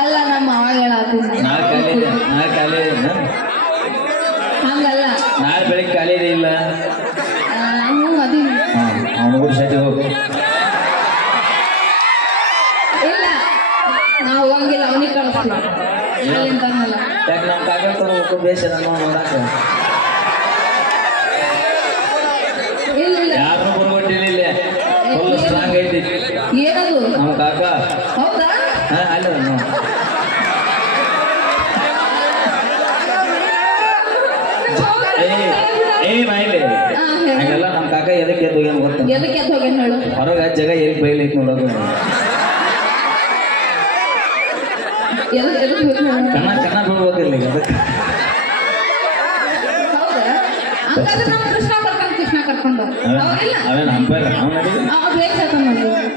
ಅಲ್ಲ ನಮ್ಮ ಮಾವ ಹೇಳತ್ತೀನಿ ನಾಳೆ ಖಾಲಿ ಹಂಗಲ್ಲ ನಾಳೆ ಬೆಳಿಗ್ಗೆ ಖಾಲಿ ಇದೆ ಇಲ್ಲ ಅದೀನಿ ಅವನಿಗೂ ಸೈಟಿಗೆ ಹೋಗು ಇಲ್ಲ ನಾವು ಹೋಗಂಗಿಲ್ಲ ಅವನಿಗೆ ಕಳಿಸ್ತೀವಿ ಅಲ್ಲಿಂದನಲ್ಲ ಯಾಕೆ ನಮ್ಮ ಕಾಕ ಹೋಗೋ ಬೇಷ ನೋಡಾಕ ಇಲ್ಲ ಯಾರನ್ನೂ ಬರ್ಕೊಟ್ಟಿಲ್ಲ ಫುಲ್ ಸ್ಟ್ರಾಂಗ್ ಐತಿ ಏನದು ನಮ್ಮ ಕಾಕ ಹೌದಾ ಅಲ್ಲ ನೋ ಮೈಲಿ ಹಂಗೆಲ್ಲ ನಮ್ಮ ಕಾಕ ಎದಕ್ಕೆ ಎದ್ದು ಹೋಗ್ಯಾನ ಗೊತ್ತ ಎದಕ್ಕೆ ಎದ್ದು ಹೋಗ್ಯಾನ ಹೇಳು ಹೊರಗೆ ಜಾಗ ಎಲ್ಲಿ ಬೈಲೈತಿ ನೋಡೋದು ಎದಕ್ಕೆ ಕಣ್ಣ ಬೀಳ್ಬೋದಿಲ್ಲ ಈಗ ಅದಕ್ಕೆ ಹೌದಾ ಹಂಗಾದ್ರೆ ನಮ್ಮ ಕೃಷ್ಣ ಕರ್ಕೊಂಡು ಅವೇನು ಹಂಪೇರ್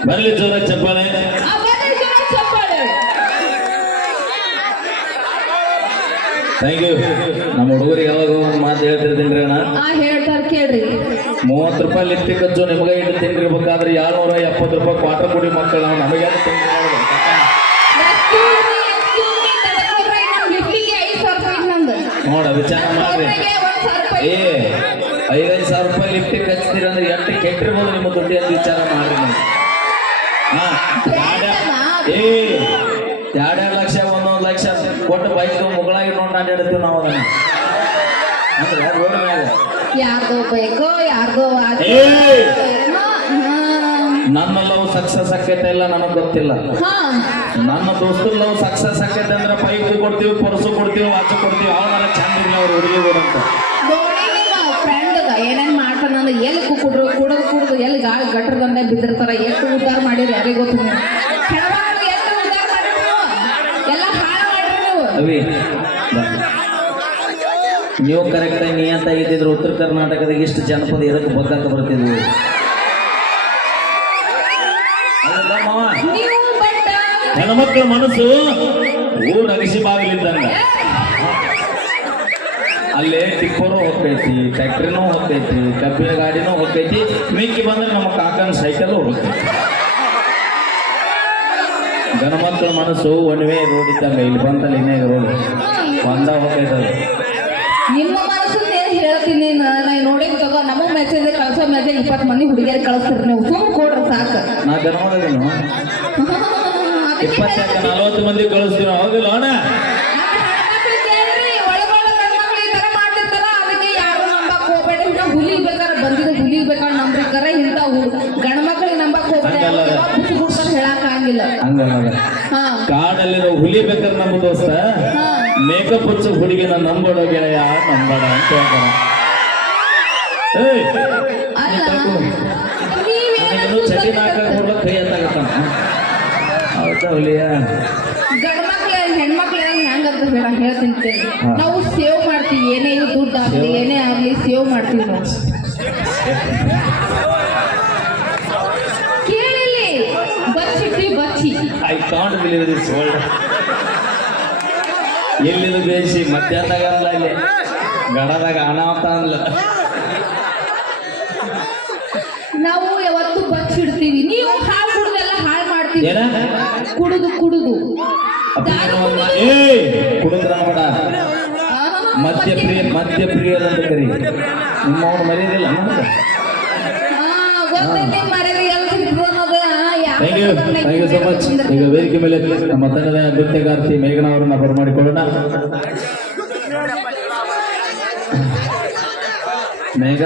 ಬರ್ಲಿ ಜೋರ ಚಪ್ಪಾಳೆ ಥ್ಯಾಂಕ್ ಯು ನಮ್ಮ ಹುಡುಗರಿಗೆ ಯಾವಾಗ ಒಂದು ಮಾತು ಹೇಳ್ತಿರ್ತೀನಿ ಅಣ್ಣ ಹೇಳ್ತಾರ ಕೇಳ್ರಿ 30 ರೂಪಾಯಿ ಲಿಫ್ಟಿಗೆ ಹಚ್ಚು ನಿಮಗೆ ಇಟ್ಟು ತಿಂದಿರ್ಬೇಕಾದ್ರೆ 270 ರೂಪಾಯಿ ಕ್ವಾರ್ಟರ್ ಕುಡಿ ಮಕ್ಕಳು ನಾವು ನಮಗೆ ನೋಡ ವಿಚಾರ ಮಾಡ್ರಿ 5,000 ರೂಪಾಯಿ ಲಿಫ್ಟಿಗೆ ಹಚ್ತೀರ ಅಂದ್ರೆ ಎಷ್ಟು ಕೆಟ್ಟಿರ್ಬೋದು ನಿಮ್ಮ ದುಡ್ಡು ಅಂತ ವಿಚಾರ ಮಾಡ್ರಿ ನೀವು 2 ಲಕ್ಷ 1 ಲಕ್ಷ ಕೊಟ್ಟು ಬೈಕ್ ಮುಗಳಾಗಿ ನೋಡಿ ಅಡ್ಡಾಡ್ತೀವಿ ನಾವು ಅದನ್ನ ಅಂದ್ರೆ ರೋಡ್ ಮೇಲೆ ಯಾರ್ದೋ ಬೇಕೋ ಯಾರ್ದೋ ನನ್ನ ಲವ್ ಸಕ್ಸಸ್ ಆಕೈತೆ ಇಲ್ಲ ನನಗೆ ಗೊತ್ತಿಲ್ಲ ನನ್ನ ದೋಸ್ತರ ಲವ್ ಸಕ್ಸಸ್ ಆಕೈತೆ ಅಂದ್ರೆ ಪೈಪು ಕೊಡ್ತೀವಿ ಪರ್ಸು ಕೊಡ್ತೀವಿ ವಾಚ್ ಕೊಡ್ತೀವಿ ಅವನ್ನೆಲ್ಲ ಚಂದ ಇರಲಿ ಅವ್ರು ಹುಡುಗಿ ಅಂತ ಫ್ರೆಂಡ್ ಏನೇನ್ ಮಾಡ್ತಾನಂದ್ರೆ ಎಲ್ಲಿ ಕುಡಿದು ಎಲ್ಲಿ ಗಾಳಿ ಗಟ್ರ ದಂಡೆ ಬಿದ್ದಿರ್ತಾರ ಎಷ್ಟು ಉದ್ದಾರ ಮಾಡಿರಿ ಯಾರಿಗೆ ಗೊತ್ತು ಎಷ್ಟು ಉದ್ದಾರ ಮಾಡಿದ್ರು ಎಲ್ಲ ಹಾಳು ಮಾಡಿರಿ ನೀವು ಕರೆಕ್ಟಾಗಿ ನಿಯಂತ ಇದ್ದಿದ್ರು ಉತ್ತರ ಕರ್ನಾಟಕದಾಗ ಇಷ್ಟು ಜನಪದ ಇದಕ್ಕೆ ಬಗ್ಗಾಕ ಬರ್ತಿದ್ವಿ ಹೆಣ್ಮಕ್ಳ ಮನಸ್ಸು ಊರ್ ಅಗಸಿ ಬಾಗಿಲಿದ್ದಂಗ ಅಲ್ಲೇ ಟಿಪ್ಪರು ಹೋಗ್ತೈತಿ ಟ್ಯಾಕ್ಟ್ರಿನೂ ಹೋಗ್ತೈತಿ ಕಬ್ಬಿನ ಗಾಡಿನೂ ಹೋಗ್ತೈತಿ ಮಿಕ್ಕಿ ಬಂದ್ರೆ ನಮ್ಮ ಕಾಕನ ಸೈಕಲ್ ಹೋಗ್ತೈತಿ ಗಣಮಕ್ಳ ಮನಸ್ಸು ಒಣವೇ ರೋಡ್ ಇದ್ದಂಗ ಇಲ್ಲಿ ಬಂತಲ್ಲ ಇನ್ನೇ ರೋಡ್ ಬಂದ ಹೋಗ್ತೈತದ ನಿಮ್ಮ ಮನಸ್ಸು ಹೇಳ್ತೀನಿ ನಾನು ನೋಡಿದ್ ತಗೋ ನಮ್ಮ ಮೆಸೇಜ್ ಕಳ್ಸೋ ಮೆಸೇಜ್ 20 ಮಂದಿ ಹುಡುಗಿಯರಿಗೆ ಕಳಿಸ್ತೀರಿ ನೀವು ಸುಮ್ ಕೊಡ್ರಿ ಸಾಕು ನಾ ಗಣಮದೇನು 20-40 ಮಂದಿ ಕಳಿಸ್ತೀವಿ ಹೌದಿಲ್ಲ ಅಣ್ಣ ಹುಲಿ ಬೇಕಾದ್ರೆ ನಂಬ್ರಿಕರ ಇಂಥ ಗಂಡ್ಮಕ್ಳಿಗೆ ನಂಬಕ್ ಹೋಗ್ತಾರೆ ಹೇಳಕ್ ಆಗಿಲ್ಲ ಹಂಗಲ್ಲ ಕಾಡಲ್ಲಿರೋ ಹುಲಿ ಬೇಕಾದ್ರೆ ನಮ್ಮ ದೋಸ್ತ ಮೇಕಪ್ ಹಚ್ಚು ಹುಡುಗಿನ ನಂಬೋಡ ಗೆಳೆಯ ನಂಬೋಡ ಅಂತ ಹೇಳ್ತಾರ ಚಟಿ ನಾಕ ಕೈ ಎತ್ತಾಗತ್ತ ಹೌದಾ ಹುಲಿಯ ಹೆಣ್ಮಕ್ಳು ಹೆಂಗಂತ ಹೇಳ್ತೀನಿ ನಾವು ಸೇವ್ ಮಾಡ್ತೀವಿ ಏನೇ ಇದು ದುಡ್ಡು ಆಗಲಿ ಏನೇ ಆಗಲಿ ಸೇವ್ ಮಾಡ್ತೀವಿ ನಾವು ಕೇಳಿಲ್ಲಿ ಬಚ್ಚಿ I can't believe this world ಎಲ್ಲಿದು ಬೇಯಿಸಿ ಮಧ್ಯಾಹ್ನದಾಗ ಅಲ್ಲ ಇಲ್ಲಿ ಗಡದಾಗ ಅನಾಹುತ ಅನ್ಲ ನಾವು ಯಾವತ್ತು ಬಚ್ಚಿಡ್ತೀವಿ ನೀವು ಹಾಳು ಕುಡ್ದೆಲ್ಲ ಹಾಳು ಮಾಡ್ತೀವಿ ಕುಡುದು ಕುಡಿದ್ರ ಬೇಡ ಮದ್ಯಪ್ರಿಯರಂತ ಕರಿ ನಿಮ್ಮವ್ರು ಮರ್ಯಾದಿಲ್ಲ ಥ್ಯಾಂಕ್ ಯು ಸೊ ಮಚ್ ಈಗ ವೇದಿಕೆ ಮೇಲೆ ನಮ್ಮ ತಂಡದ ನೃತ್ಯಗಾರ್ತಿ ಮೇಘನಾ ಅವರನ್ನ ಬರಮಾಡಿಕೊಳ್ಳೋಣ ಮೇಘ